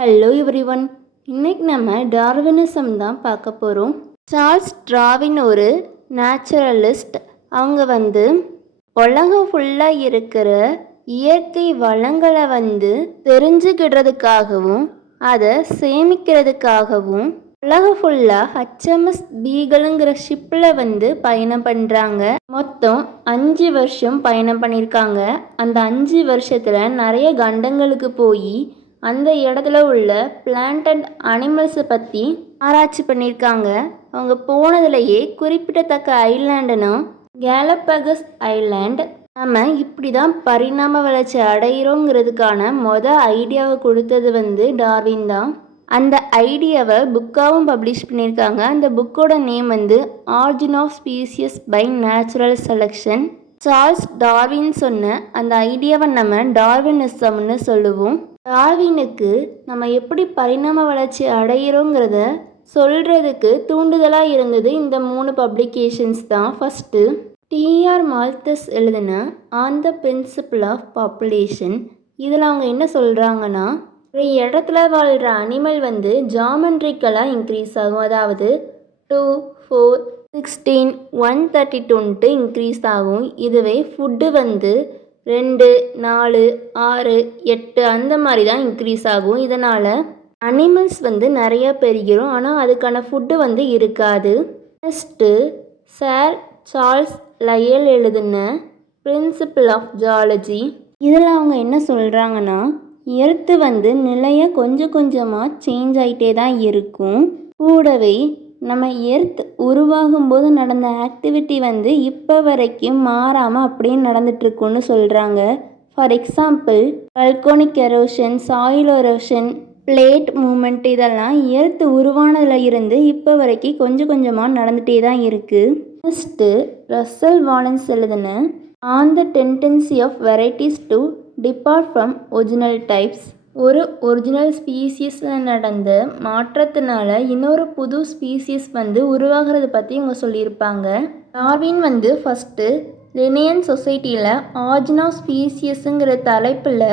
Hello everyone. இன்னைக்கு நம்ம Darwinism தான் பார்க்க போகிறோம். சார்ல்ஸ் டார்வின் ஒரு நேச்சுரலிஸ்ட். அவங்க உலகம் ஃபுல்லாக இருக்கிற இயற்கை வளங்களை தெரிஞ்சுக்கிடுறதுக்காகவும் அதை சேமிக்கிறதுக்காகவும் உலகம் ஃபுல்லாக ஹச்எம்எஸ் பீகலுங்கிற ஷிப்பில் பயணம் பண்ணுறாங்க. மொத்தம் 5 வருஷம் பயணம் பண்ணியிருக்காங்க. அந்த 5 வருஷத்தில் நிறைய கண்டங்களுக்கு போய் அந்த இடத்துல உள்ள பிளான்ட் அண்ட் அனிமல்ஸை பற்றி ஆராய்ச்சி பண்ணியிருக்காங்க. அவங்க போனதுலேயே குறிப்பிடத்தக்க ஐலாண்டுனா கேலப்பகஸ் ஐலாண்ட். நம்ம இப்படி தான் பரிணாம வளர்ச்சி அடைகிறோங்கிறதுக்கான ஐடியாவை கொடுத்தது டார்வின் தான். அந்த ஐடியாவை புக்காகவும் பப்ளிஷ் பண்ணியிருக்காங்க. அந்த புக்கோட name origin of species by natural selection. Charles Darwin சொன்ன அந்த ஐடியாவை நம்ம டார்வினிசம்னு சொல்லுவோம். டார்வினுக்கு நம்ம எப்படி பரிணாம வளர்ச்சி அடைகிறோங்கிறத சொல்கிறதுக்கு தூண்டுதலாக இருந்தது இந்த 3 பப்ளிகேஷன்ஸ் தான். ஃபஸ்ட்டு டிஆர் மால்தஸ் Malthus on the principle of population. இதில் அவங்க என்ன சொல்கிறாங்கன்னா, ஒரு இடத்துல வாழ்கிற அனிமல் ஜாமெண்ட்ரிக்கலாக இன்க்ரீஸ் ஆகும். அதாவது 2, 4, 16, 132 இன்க்ரீஸ் ஆகும். இதுவே ஃபுட்டு 2, 4, 6, 8 அந்த மாதிரி தான் இன்க்ரீஸ் ஆகும். இதனால் அனிமல்ஸ் நிறைய பெருகிரும். ஆனால் அதுக்கான ஃபுட்டு இருக்காது. நெக்ஸ்ட்டு சார் சார்ல்ஸ் லயல் எழுதின பிரின்சிபிள் ஆஃப் ஜாலஜி. இதில் அவங்க என்ன சொல்கிறாங்கன்னா, எர்த்து நிலையாக கொஞ்சம் கொஞ்சமாக சேஞ்ச் ஆகிட்டே தான் இருக்கும். கூடவே நம்ம எர்த் உருவாகும்போது நடந்த ஆக்டிவிட்டி இப்போ வரைக்கும் மாறாமல் அப்படியே நடந்துகிட்ருக்குன்னு சொல்கிறாங்க. For example volcanic erosion, soil erosion, plate movement இதெல்லாம் எர்த் உருவானதில் இருந்து இப்போ வரைக்கும் கொஞ்சம் கொஞ்சமாக நடந்துகிட்டே தான் இருக்குது. நெக்ஸ்ட்டு ரசல் வாலன்ஸ் எழுதின on the tendency of varieties to depart from original types. ஒரு ஒரிஜினல் ஸ்பீசிஸில் நடந்த மாற்றத்தினால இன்னொரு புது ஸ்பீசிஸ் உருவாகிறத பற்றி இவங்க சொல்லியிருப்பாங்க. டார்வின் ஃபஸ்ட்டு லினியன் சொசைட்டியில் ஆரிஜின் ஆஃப் ஸ்பீசியஸுங்கிற தலைப்பில்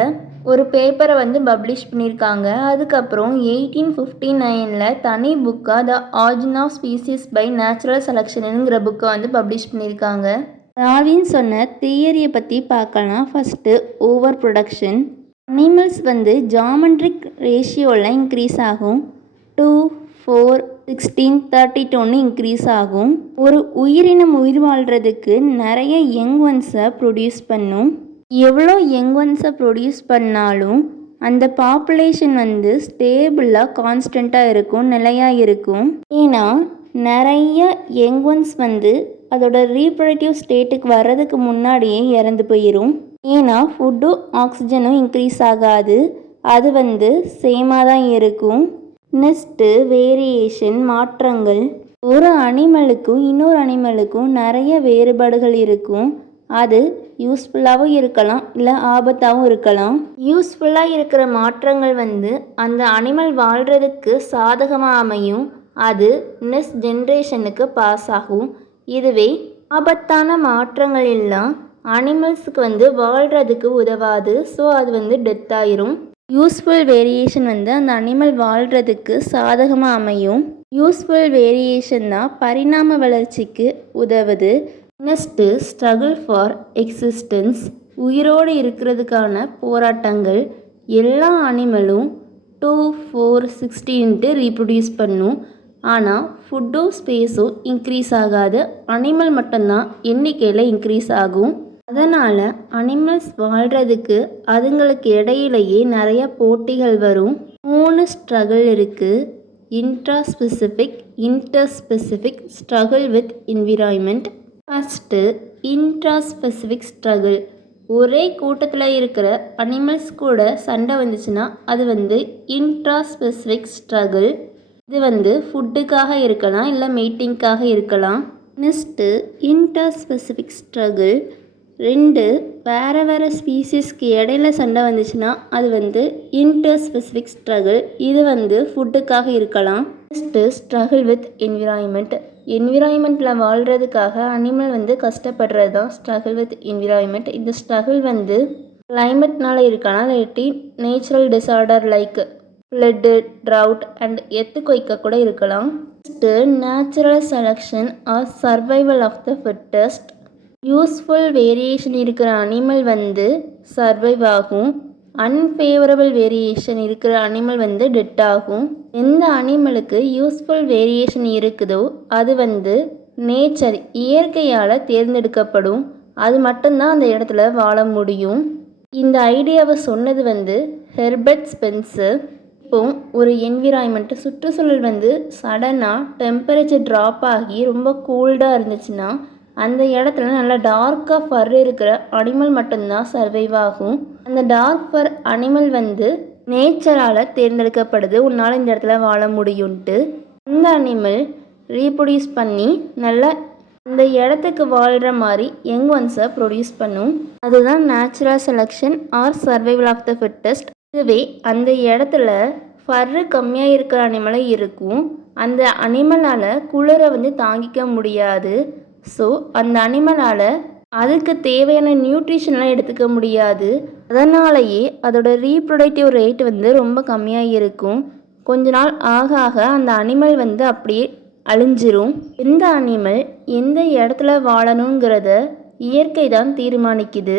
ஒரு பேப்பரை பப்ளிஷ் பண்ணியிருக்காங்க. அதுக்கப்புறம் 1859 தனி புக்காக the origin of species by natural செலெக்ஷனுங்கிற புக்கை பப்ளிஷ் பண்ணியிருக்காங்க. டார்வின் சொன்ன தியரியை பற்றி பார்க்கலாம். First over production. Animals geometric ரேஷியோவில் இன்க்ரீஸ் ஆகும். 2, 4, 16, 32 இன்க்ரீஸ் ஆகும். ஒரு உயிரினம் உயிர் வாழ்கிறதுக்கு நிறைய யங் ஒன்ஸை ப்ரொடியூஸ் பண்ணும். எவ்வளோ யங் ஒன்ஸை ப்ரொடியூஸ் பண்ணாலும் அந்த பாப்புலேஷன் ஸ்டேபிளாக கான்ஸ்டண்ட்டாக இருக்கும், நிலையாக இருக்கும். ஏன்னா நிறைய யங் ஒன்ஸ் அதோட ரீப்ரொடக்டிவ் ஸ்டேட்டுக்கு வர்றதுக்கு முன்னாடியே இறந்து போயிடும். ஏன்னா ஃபுட்டும் ஆக்சிஜனும் இன்க்ரீஸ் ஆகாது, அது சேமாக தான் இருக்கும். நெக்ஸ்ட்டு வேரியேஷன், மாற்றங்கள். ஒரு அனிமலுக்கும் இன்னொரு அனிமலுக்கும் நிறைய வேறுபாடுகள் இருக்கும். அது யூஸ்ஃபுல்லாகவும் இருக்கலாம், இல்லை ஆபத்தாகவும் இருக்கலாம். யூஸ்ஃபுல்லாக இருக்கிற மாற்றங்கள் அந்த அனிமல் வாழ்கிறதுக்கு சாதகமாக அமையும். அது நெக்ஸ்ட் ஜென்ரேஷனுக்கு பாஸ் ஆகும். இதுவே ஆபத்தான மாற்றங்கள் எல்லாம் அனிமல்ஸுக்கு வாழ்கிறதுக்கு உதவாது. ஸோ அது டெத் ஆயிரும். யூஸ்ஃபுல் வேரியேஷன் அந்த அனிமல் வாழ்கிறதுக்கு சாதகமாக அமையும். யூஸ்ஃபுல் வேரியேஷன் தான் பரிணாம வளர்ச்சிக்கு உதவுது. Next struggle for existence. உயிரோடு இருக்கிறதுக்கான போராட்டங்கள். எல்லா அனிமலும் 2, 4, 16 ரீப்ரொடியூஸ் பண்ணும். ஆனால் ஃபுட்டும் ஸ்பேஸும் இன்க்ரீஸ் ஆகாது. அனிமல் மட்டும்தான் எண்ணிக்கையில் இன்க்ரீஸ் ஆகும். அதனால் அனிமல்ஸ் வாழ்கிறதுக்கு அதுங்களுக்கு இடையிலேயே நிறைய போட்டிகள் வரும். 3 ஸ்ட்ரகிள் இருக்குது. Intraspecific, interspecific, struggle with environment. First intraspecific struggle. ஒரே கூட்டத்தில் இருக்கிற அனிமல்ஸ் கூட சண்டை வந்துச்சுன்னா அது இன்ட்ராஸ்பெசிஃபிக் ஸ்ட்ரகிள். இது ஃபுட்டுக்காக இருக்கலாம், இல்லை மீட்டிங்காக இருக்கலாம். Next interspecific struggle. 2 வேறு வேறு ஸ்பீசிஸ்க்கு இடையில சண்டை வந்துச்சுன்னா அது இன்டர்ஸ்பெசிஃபிக் ஸ்ட்ரகிள். இது ஃபுட்டுக்காக இருக்கலாம். Next struggle with environment. என்விரான்மெண்ட்டில் வாழ்கிறதுக்காக அனிமல் கஷ்டப்படுறது தான் ஸ்ட்ரகிள் வித் என்விரான்மெண்ட். இந்த ஸ்ட்ரகிள் கிளைமேட்னால இருக்கலாம், இல்லாட்டி natural disorder like flood, drought and எர்த்குவைக்காக கூட இருக்கலாம். Next natural selection or survival of the fittest. Useful variation இருக்கிற அனிமல் வந்து சர்வைவ் ஆகும். அன்ஃபேவரபிள் வேரியேஷன் இருக்கிற அனிமல் வந்து டெட் ஆகும். எந்த அனிமலுக்கு யூஸ்ஃபுல் வேரியேஷன் இருக்குதோ அது வந்து நேச்சர் இயற்கையால் தேர்ந்தெடுக்கப்படும். அது மட்டும்தான் அந்த இடத்துல வாழ முடியும். இந்த ஐடியாவை சொன்னது வந்து ஹெர்பர்ட் ஸ்பென்சர். இப்போ ஒரு என்விரான்மெண்ட் சுற்றுச்சூழல் வந்து சடனாக டெம்பரேச்சர் ட்ராப் ஆகி ரொம்ப கோல்டாக இருந்துச்சுன்னா அந்த இடத்துல நல்லா டார்க்காக ஃபர் இருக்கிற அனிமல் மட்டும்தான் சர்வைவ் ஆகும். அந்த டார்க் ஃபர் அனிமல் வந்து நேச்சரால் தேர்ந்தெடுக்கப்படுது, உன்னால் இந்த இடத்துல வாழ முடியும்ன்ட்டு. அந்த அனிமல் ரீப்ரொடியூஸ் பண்ணி நல்லா அந்த இடத்துக்கு வாழ்கிற மாதிரி யங் ஒன்ஸை ப்ரொடியூஸ் பண்ணும். அதுதான் natural selection or survival of the fittest. இதுவே அந்த இடத்துல ஃபர்ரு கம்மியாக இருக்கிற அனிமலும் இருக்கும். அந்த அனிமலால் குளிரை வந்து தாங்கிக்க முடியாது. ஸோ அந்த அனிமலால் அதுக்கு தேவையான நியூட்ரிஷன்லாம் எடுத்துக்க முடியாது. அதனாலேயே அதோட ரீப்ரொடக்டிவ் ரேட் வந்து ரொம்ப கம்மியாக இருக்கும். கொஞ்ச நாள் ஆக ஆக அந்த அனிமல் வந்து அப்படியே அழிஞ்சிரும். எந்த அனிமல் எந்த இடத்துல வாழணுங்கிறத இயற்கை தான் தீர்மானிக்குது.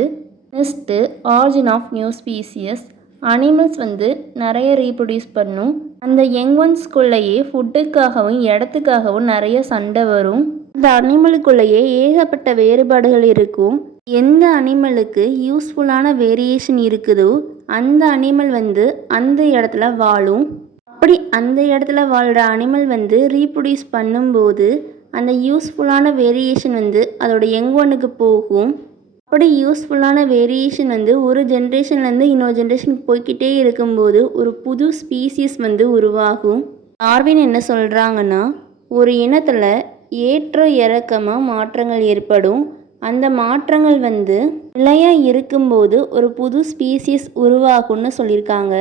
Next origin of new species. Animals வந்து நிறைய ரீப்ரொடியூஸ் பண்ணும். அந்த யங் ஒன்ஸ்குள்ளேயே ஃபுட்டுக்காகவும் இடத்துக்காகவும் நிறைய சண்டை வரும். அந்த அனிமலுக்குள்ளேயே ஏகப்பட்ட வேறுபாடுகள் இருக்கும். எந்த அனிமலுக்கு யூஸ்ஃபுல்லான வேரியேஷன் இருக்குதோ அந்த அனிமல் வந்து அந்த இடத்துல வாழும். அப்படி அந்த இடத்துல வாழ்கிற அனிமல் வந்து ரீப்ரொடியூஸ் பண்ணும்போது அந்த யூஸ்ஃபுல்லான வேரியேஷன் வந்து அதோட யங் ஒன்னுக்கு போகும். அப்படி யூஸ்ஃபுல்லான வேரியேஷன் வந்து ஒரு ஜென்ரேஷன்லேருந்து இன்னொரு ஜென்ரேஷனுக்கு போய்கிட்டே இருக்கும்போது ஒரு புது ஸ்பீசிஸ் வந்து உருவாகும். டார்வின் என்ன சொல்கிறாங்கன்னா, ஒரு இனத்தில் ஏற்ற இறக்கமாக மாற்றங்கள் ஏற்படும். அந்த மாற்றங்கள் வந்து நிலையாக இருக்கும்போது ஒரு புது ஸ்பீசிஸ் உருவாகும்னு சொல்லியிருக்காங்க.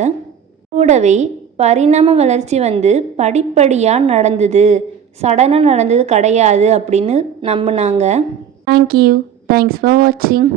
கூடவே பரிணாம வளர்ச்சி வந்து படிப்படியாக நடந்தது, சடனாக நடந்தது கிடையாது அப்படின்னு நம்பினாங்க. தேங்க்யூ. தேங்க்ஸ் ஃபார் வாட்சிங்.